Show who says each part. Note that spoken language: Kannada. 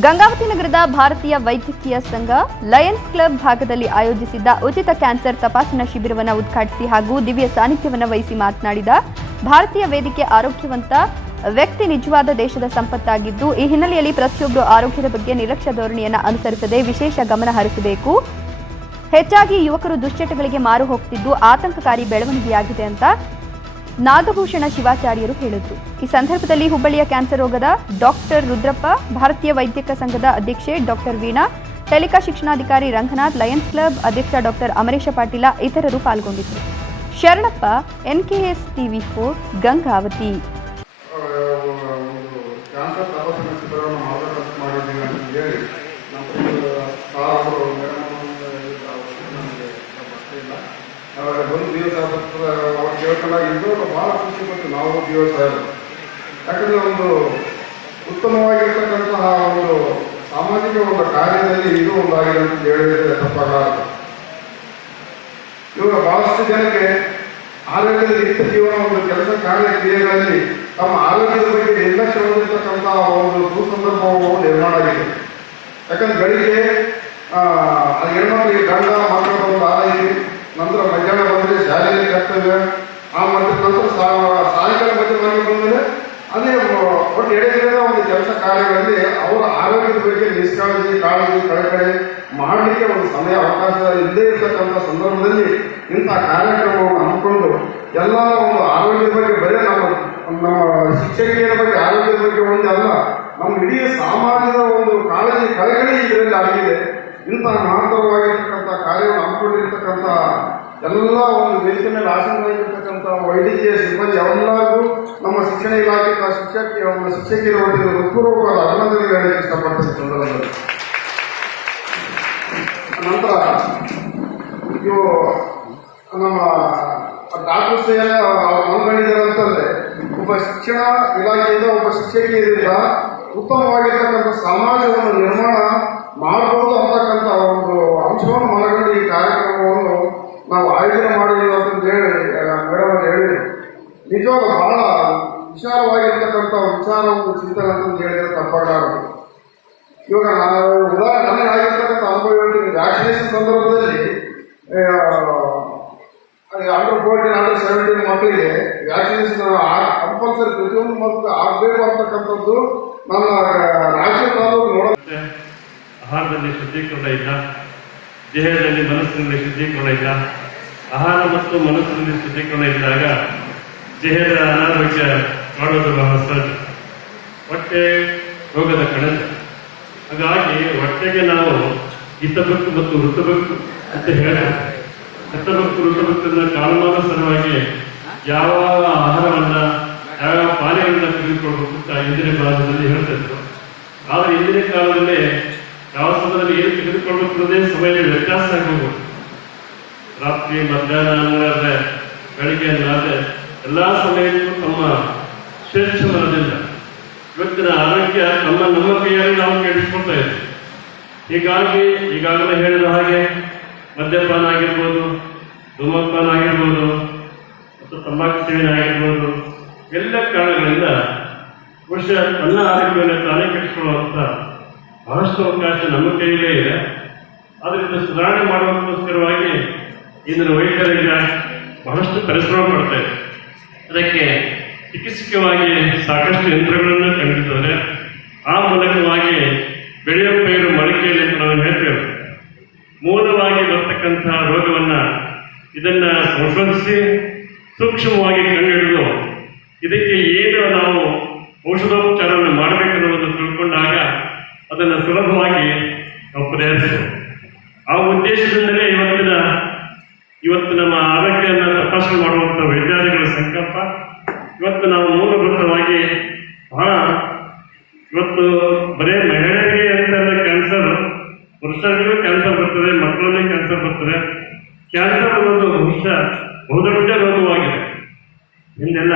Speaker 1: ಗಂಗಾವತಿ ನಗರದ ಭಾರತೀಯ ವೈದ್ಯಕೀಯ ಸಂಘ ಲಯನ್ಸ್ ಕ್ಲಬ್ ಭಾಗದಲ್ಲಿ ಆಯೋಜಿಸಿದ್ದ ಉಚಿತ ಕ್ಯಾನ್ಸರ್ ತಪಾಸಣಾ ಶಿಬಿರವನ್ನು ಉದ್ಘಾಟಿಸಿ ಹಾಗೂ ದಿವ್ಯ ಸಾನ್ನಿಧ್ಯವನ್ನು ವಹಿಸಿ ಮಾತನಾಡಿದ ಭಾರತೀಯ ವೇದಿಕೆ ಆರೋಗ್ಯವಂತ ವ್ಯಕ್ತಿ ನಿಜವಾದ ದೇಶದ ಸಂಪತ್ತಾಗಿದ್ದು, ಈ ಹಿನ್ನೆಲೆಯಲ್ಲಿ ಪ್ರತಿಯೊಬ್ಬರು ಆರೋಗ್ಯದ ಬಗ್ಗೆ ನಿರ್ಲಕ್ಷ್ಯ ಧೋರಣೆಯನ್ನು ಅನುಸರಿಸದೆ ವಿಶೇಷ ಗಮನ ಹರಿಸಬೇಕು. ಹೆಚ್ಚಾಗಿ ಯುವಕರು ದುಶ್ಚಟಗಳಿಗೆ ಮಾರು ಹೋಗ್ತಿದ್ದು, ಆತಂಕಕಾರಿ ಬೆಳವಣಿಗೆಯಾಗಿದೆ ಅಂತ ನಾಗಭೂಷಣ ಶಿವಾಚಾರ್ಯರು ಹೇಳಿದರು ಈ ಸಂದರ್ಭದಲ್ಲಿ ಹುಬ್ಬಳ್ಳಿಯ ಕ್ಯಾನ್ಸರ್ ರೋಗದ ಡಾಕ್ಟರ್ ರುದ್ರಪ್ಪ, ಭಾರತೀಯ ವೈದ್ಯಕ ಸಂಘದ ಅಧ್ಯಕ್ಷೆ ಡಾಕ್ಟರ್ ವೀಣಾ ಟೆಲಿಕಾ ಶಿಕ್ಷಣಾಧಿಕಾರಿ ರಂಗನಾಥ್, ಲಯನ್ಸ್ ಕ್ಲಬ್ ಅಧ್ಯಕ್ಷ ಡಾಕ್ಟರ್ ಅಮರೇಶ ಪಾಟೀಲ ಇತರರು ಪಾಲ್ಗೊಂಡಿದ್ದರು. Sharanappa, NKS TV four, Gangavathi
Speaker 2: ಒಂದು ಕ್ಯಾನ್ಸರ್ ತಪಾಸಣೆ ಶಿಬಿರವನ್ನು ಮಾಡಬೇಕಂತ ಮಾಡಿದ್ದೀವಿ ಅಂತ ಹೇಳಿ ನಮ್ಮ ಸಾರು ನಮಗೆ ಇಲ್ಲ ಒಂದು ದಿವಸ ಅವ್ರು ಕೇಳ್ಕೊಂಡ ಇದ್ದು ಭಾಳ ಖುಷಿ ಪಟ್ಟು ನಾವು ದಿವಸ ಯಾಕಂದರೆ ಒಂದು ಉತ್ತಮವಾಗಿರ್ತಕ್ಕಂತಹ ಒಂದು ಸಾಮಾಜಿಕ ಒಂದು ಕಾರ್ಯದಲ್ಲಿ ಇದು ಒಂದು ಆಗಿದೆ ಅಂತ ಹೇಳಿದರೆ ತಪ್ಪಾಗಲಾರದು ಇವಾಗ ಬಹಳಷ್ಟು ಜನಕ್ಕೆ ಆರೋಗ್ಯದ ನಿತ್ಯ ಜೀವನ ಒಂದು ಕೆಲಸ ಕಾರ್ಯ ಕ್ರಿಯೆಗಳಲ್ಲಿ ತಮ್ಮ ಆರೋಗ್ಯದ ಬಗ್ಗೆ ನಿರ್ಲಕ್ಷ್ಯ ಹೊಂದಿರತಕ್ಕಂತಹ ಒಂದು ಸುಸಂದರ್ಭವು ನಿರ್ಮಾಣ ಆಗಿದೆ. ಯಾಕಂದ್ರೆ ಬೆಳಿಗ್ಗೆ ಹೆಣ್ಮಕ್ಳಿಗೆ ಗಂಡ ಮಕ್ಕಳ ಒಂದು ಆರೈಕೆ ನಂತರ ಮಧ್ಯಾಹ್ನ ಬಂದರೆ ಶಾಲೆಯಲ್ಲಿ ಕರ್ತವ್ಯ, ಆ ಮತ್ತೆ ನಂತರ ಸಾಯಂಕಾಲ ಮತ್ತೆ ಮನೆಗೆ ಬಂದರೆ ಅದೇ ಒಟ್ಟು ಎಡೆದಿರದ ಒಂದು ಕೆಲಸ ಕಾರ್ಯಗಳಲ್ಲಿ ಅವರ ಆರೋಗ್ಯದ ಬಗ್ಗೆ ನಿಷ್ಕಾಳಜಿ, ಕಾಳಜಿ, ಕಳಕಳಿ ಮಾಡಲಿಕ್ಕೆ ಒಂದು ಸಮಯ ಅವಕಾಶ ಇಲ್ಲದೇ ಇರತಕ್ಕಂಥ ಸಂದರ್ಭದಲ್ಲಿ ಇಂಥ ಕಾರ್ಯಕ್ರಮವನ್ನು ಹಮ್ಮಿಕೊಂಡು ಎಲ್ಲ ಒಂದು ಆರೋಗ್ಯದ ಬಗ್ಗೆ ಬರೀ ನಮ್ಮ ನಮ್ಮ ಶಿಕ್ಷಕಿಯರ ಬಗ್ಗೆ ಆರೋಗ್ಯದ ಬಗ್ಗೆ ಒಂದೇ ಅಲ್ಲ, ನಮ್ಮ ಇಡೀ ಸಮಾಜದ ಒಂದು ಕಾಳಜಿ, ಕಳಕಳಿ ಇದರಲ್ಲಿ ಆಗಿದೆ. ಇಂಥ ಮಹತ್ತರವಾಗಿರ್ತಕ್ಕಂಥ ಕಾರ್ಯವನ್ನು ಹಮ್ಮಿಕೊಂಡಿರ್ತಕ್ಕಂಥ ಎಲ್ಲ ಒಂದು ವೇದಿಕೆ ಮೇಲೆ ಆಸೀನರಾಗಿರ್ತಕ್ಕಂಥ ವೈದ್ಯಕೀಯ ಸಿಬ್ಬಂದಿ ಎಲ್ಲರಿಗೂ ನಮ್ಮ ಶಿಕ್ಷಣ ಇಲಾಖೆ ಶಿಕ್ಷಕಿ ಒಂದು ಶಿಕ್ಷಕಿಯರ ವತಿಯಿಂದ ಹೃತ್ಪೂರ್ವಕವಾದ ಅಭಿನಂದನೆ ಹೇಳಲಿಕ್ಕೆ ಇಷ್ಟಪಡ್ತೀನಿ ಸಂದರ್ಭದಲ್ಲಿ. ನಂತರ ಇವು ನಮ್ಮ ಡಾಕ್ಟರ್ ಸೇನೆ ಮನಗಂಡಿದ್ದಾರೆ ಅಂತಂದ್ರೆ, ಒಬ್ಬ ಶಿಕ್ಷಣ ಇಲಾಖೆಯಿಂದ ಒಬ್ಬ ಶಿಕ್ಷಕಿಯರಿಂದ ಉತ್ತಮವಾಗಿರ್ತಕ್ಕಂಥ ಸಮಾಜವನ್ನು ನಿರ್ಮಾಣ ಮಾಡಬಹುದು ಅಂತಕ್ಕಂಥ ಒಂದು ಅಂಶವನ್ನು ಮನಗಂಡು ಈ ಕಾರ್ಯಕ್ರಮವನ್ನು ನಾವು ಆಯೋಜನೆ ಮಾಡಿದ್ದೀವಿ ಅಂತ ಹೇಳಿ ಮೇಡಮ್ ಹೇಳಿದ್ರು. ನಿಜವಾಗ ಬಹಳ ವಿಶಾಲವಾಗಿರ್ತಕ್ಕಂಥ ವಿಚಾರ ಒಂದು ಚಿಂತನೆ ಅಂತ ಹೇಳಿದ್ರೆ ತಪ್ಪಾಗಲಾರದು ಇವಾಗ ನಾವು ಉದಾಹರಣೆ ನನಗೆ ಆಗಿರ್ತಕ್ಕಂಥ ಅನುಭವ ಹೇಳ್ತೀನಿ. ವ್ಯಾಕ್ಸಿನೇಷನ್ ಸಂದರ್ಭದಲ್ಲಿ ಅಂಡರ್ ಫೋರ್ಟೀನ್ ಅಂಡರ್ ಸೆವೆಂಟೀನ್ ಮಕ್ಕಳಿಗೆ ವ್ಯಾಕ್ಸಿನೇಷನ್ ಕಂಪಲ್ಸರಿ ಪ್ರತಿಯೊಂದು ಮಕ್ಕಳು ಆಗಬೇಕು ಅಂತಕ್ಕಂಥದ್ದು ನಮ್ಮ ರಾಜ್ಯ ತಾಲೂಕು ನೋಡ
Speaker 3: ಆಹಾರದಲ್ಲಿ ಶುದ್ಧೀಕರಣ ಇಲ್ಲ, ದೇಹದಲ್ಲಿ ಮನಸ್ಸಿನಲ್ಲಿ ಶುದ್ಧೀಕರಣ ಇಲ್ಲ, ಆಹಾರ ಮತ್ತು ಮನಸ್ಸಿನಲ್ಲಿ ಶುದ್ಧೀಕರಣ ಇದ್ದಾಗ ದೇಹದ ಅನಾರೋಗ್ಯ ಕಾಣುವುದು ಬಹಳ ಸಹಜ. ಹೊಟ್ಟೆ ರೋಗದ ಕಣಜ ಹಾಗಾಗಿ ಹೊಟ್ಟೆಗೆ ನಾವು ಹಿತಭಕ್ತು ಮತ್ತು ಋತುಭಕ್ತು ಅಂತ ಹೇಳ್ತಾರೆ ಹಿತಭಕ್ತು ಕಾಲಮಾನ ಸಲುವಾಗಿ ಯಾವ ಆಹಾರವನ್ನ, ಯಾವ ಪಾನೀಯಗಳನ್ನ ತೆಗೆದುಕೊಳ್ಬೇಕು ಅಂತ ಹಿಂದಿನ ಕಾಲದಲ್ಲಿ ಹೇಳ್ತಾ ಇದ್ರು. ಆದ್ರೆ ಇಂದಿನ ಕಾಲದಲ್ಲಿ ಸಮಯದಲ್ಲಿ ಏನು ತೆಗೆದುಕೊಳ್ಳುತ್ತದೆ ಸಮಯದಲ್ಲಿ ವ್ಯತ್ಯಾಸ ಆಗಬಹುದು ರಾತ್ರಿ, ಮಧ್ಯಾಹ್ನ ಅನ್ನಲಾದ್ರೆ ಬೆಳಿಗ್ಗೆ ಅನ್ನಲಾದ್ರೆ ಎಲ್ಲ ಸಮಯಕ್ಕೂ ತಮ್ಮ ಸ್ವೇಚ್ಛ ಬರೋದಿಲ್ಲ ಇವತ್ತಿನ ಆರೋಗ್ಯ ತಮ್ಮ ನಮ್ಮ ಕೈಯಲ್ಲಿ ನಾವು ಕೇಳಿಸ್ಕೊಳ್ತಾ ಇದ್ದೀವಿ ಹೀಗಾಗಿ ಈಗಾಗಲೇ ಹೇಳಿದ ಹಾಗೆ ಮದ್ಯಪಾನ ಆಗಿರ್ಬೋದು, ಧೂಮಪಾನ ಆಗಿರ್ಬೋದು, ಮತ್ತು ತಂಬಾಕು ಸೇವನೆ ಆಗಿರ್ಬೋದು, ಎಲ್ಲ ಕಾರಣಗಳಿಂದ ಬಹುಶಃ ತನ್ನ ಆರೋಗ್ಯವನ್ನು ತಾನೇ ಕೆಡಿಸಿಕೊಳ್ಳುವಂಥ ಬಹಳಷ್ಟು ಅವಕಾಶ ನಮ್ಮ ಕೈಯಲ್ಲೇ ಇದೆ. ಅದರಿಂದ ಸುಧಾರಣೆ ಮಾಡುವುದಕ್ಕೋಸ್ಕರವಾಗಿ ಇಂದಿನ ವೈದ್ಯರಿಂದ ಬಹಳಷ್ಟು ಪರಿಶ್ರಮ ಇದೆ. ಅದಕ್ಕೆ ಚಿಕಿತ್ಸಕವಾಗಿ ಸಾಕಷ್ಟು ಯಂತ್ರಗಳನ್ನು ಕಂಡಿದ್ದಾರೆ. ಆ ಮೂಲಕವಾಗಿ ಬೆಳೆಯುವ ಪೈರು ಅಂತ ನಾವು ಹೇಳ್ತೇವೆ. ಮೂಲವಾಗಿ ಬರ್ತಕ್ಕಂತಹ ರೋಗವನ್ನು ಇದನ್ನು ಸಂಶೋಧಿಸಿ ಸೂಕ್ಷ್ಮವಾಗಿ ಕಂಡುಹಿಡಿದು ಇದಕ್ಕೆ ಏನು ನಾವು ಔಷಧೋಪಚಾರವನ್ನು ಸಂಕಲ್ಪ ಇವತ್ತು ನಾವು ಮೂಲಭೂತವಾಗಿ ಬಹಳ ಇವತ್ತು ಬರೇ ಮಹಿಳೆಯರಿಗೆ ಅಂತಂದರೆ ಕ್ಯಾನ್ಸರ್ ಪುರುಷರಿಗೂ ಕ್ಯಾನ್ಸರ್ ಬರ್ತದೆ ಮಕ್ಕಳಲ್ಲಿ ಕ್ಯಾನ್ಸರ್ ಬರ್ತದೆ. ಕ್ಯಾನ್ಸರ್ ಅನ್ನೋದು ಬಹುಶಃ ಬಹುದೊಡ್ಡ ರೋಗವಾಗಿದೆ. ಹಿಂದೆಲ್ಲ